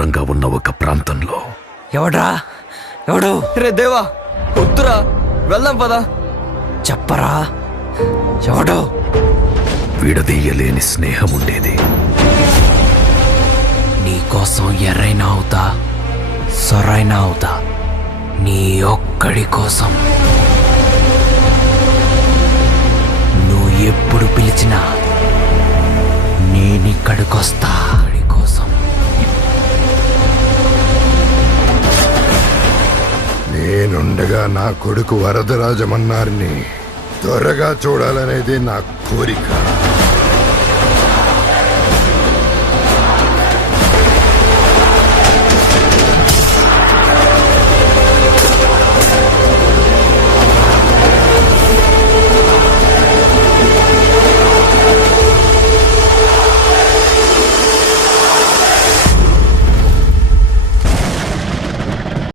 దూరంగా ఉన్న ఒక ప్రాంతంలో ఎవడు రే దేవా, వద్దురా, వెళ్దాం పదా. చెప్పరా ఎవడు? విడదీయలేని స్నేహం ఉండేది. నీకోసం ఎర్రైనా అవుతా, సొరైనా అవుతా, నీ ఒక్కడి కోసం. నువ్వు ఎప్పుడు పిలిచినా నేనిక్కడికొస్తా. కోసం నేనుండగా నా కొడుకు వరదరాజమన్నారిని త్వరగా చూడాలనేది నా కోరిక.